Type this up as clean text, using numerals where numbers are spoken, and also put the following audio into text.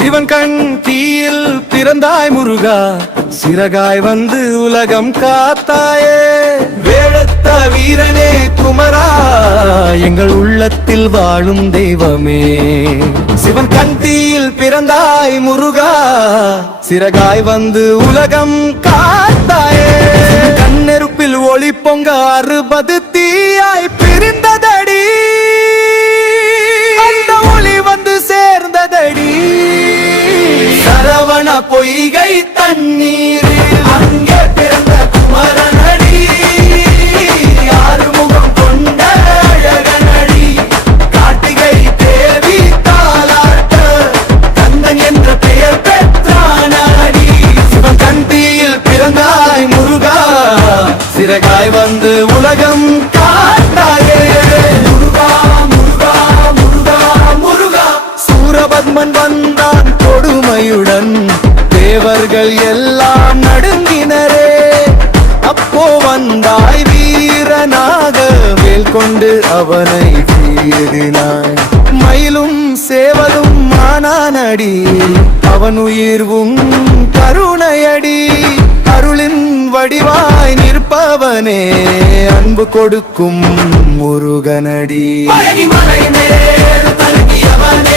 சிவன் கண் தீயில் பிறந்தாய் முருகா, சிறகாய் வந்து உலகம் காத்தாயே. வேழத்த வீரனே குமரா, எங்கள் உள்ளத்தில் வாழும் தெய்வமே. சிவன் கண் தீயில் பிறந்தாய் முருகா, சிறகாய் வந்து உலகம் காத்தாயே. கண்ணெருப்பில் ஒளி பொங்க 60 தீயாய் பிரிந்ததடி, அந்த ஒளி வந்து சேர்ந்ததடி. சரவண பொய்கை தண்ணீரில் அங்கே பிறந்த குமரனடி, ஆறுமுகம் கொண்ட அழகனடி. கார்த்திகை தேவி தாலாட்ட கந்தன் என்ற பெயர் பெற்றானடி. சிவன் கண்டியில் பிறந்தாய் முருகா, சிறகாய் வந்து உலகம் காத்தாயே. முருகா முருகா முருகா முருகா. சூரபத்மன் வந்தான் கொடுமையுடன், தேவர்கள் எல்லாம் நடுங்கினரே. அப்போ வந்தாய் வீரனாக, வேல் கொண்டு அவனை வீழினாய். மயிலும் சேவலும் மானானடி, அவன் உயிர்வும் கருணையடி. அருளின் வடிவாய் நிற்பவனே, அன்பு கொடுக்கும் முருகனடி. மலை மேல் தங்கியவனே,